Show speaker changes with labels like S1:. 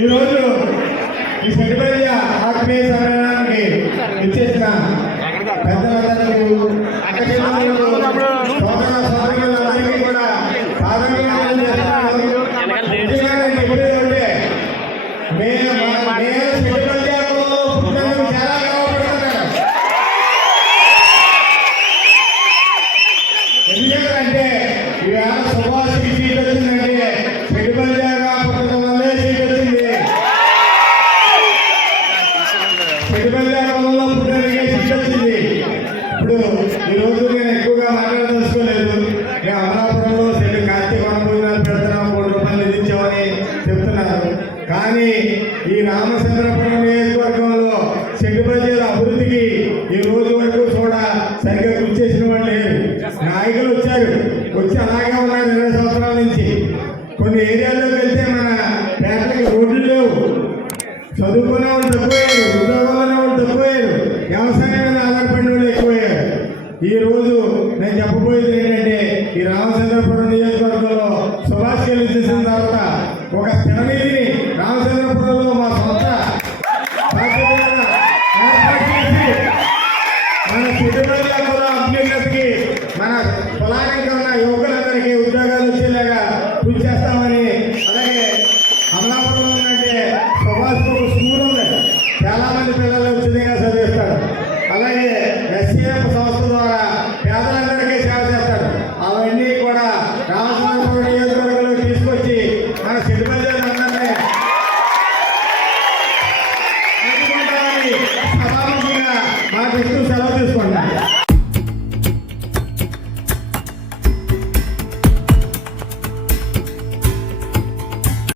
S1: ఈరోజు ఈ సెక్రటరీ ఆత్మీయ సమ్మేళనానికి ఇచ్చేసిన పెద్దలందరికీ అక్క చెల్లెళ్ళకు, సోదర సోదరీమణులందరికీ కూడా. పెట్టుబడిగా వల్ల పుట్టడానికి సీట్ వచ్చింది ఇప్పుడు ఈ రోజు నేను ఎక్కువగా మాట్లాడదలుచుకోలేదు మేము అమలాపురంలో సెల్లి కార్తీక వనభోజనాలు పెడుతున్నాం మూడు రూపాయలు విధించామని చెప్తున్నారు కానీ ఈ రామచంద్రపురం నియోజకవర్గంలో సెట్టుబడిల అభివృద్ధికి ఈ రోజు వరకు కూడా సరిగ్గా కృషి చేసిన వాళ్ళు లేరు నాయకులు వచ్చారు వచ్చి అలాగే ఉన్నారు ఇరవై సంవత్సరాల నుంచి కొన్ని ఏరియాల్లోకి వెళ్తే మన పేటలకి రోడ్లు లేవు చదువుకునే రోజు నేను చెప్పబోయేది ఏంటంటే ఈ రామచంద్రపురం నియోజకవర్గంలో సుభాష్ గెలిచేసిన తర్వాత ఒక స్థిర రామచంద్రపురంలో మా సొంత మన చుట్టుపక్కల కూడా అభ్యున్నతికి మన పొలానికి ఉన్న యువకులందరికీ ఉద్యోగాలు వచ్చేలాగా కృషి చేస్తామని అలాగే అమలాపురంలో ఉన్నట్టే సుభాష్ ఒక స్కూల్ ఉంది. చాలా మంది పిల్లలు Thank you.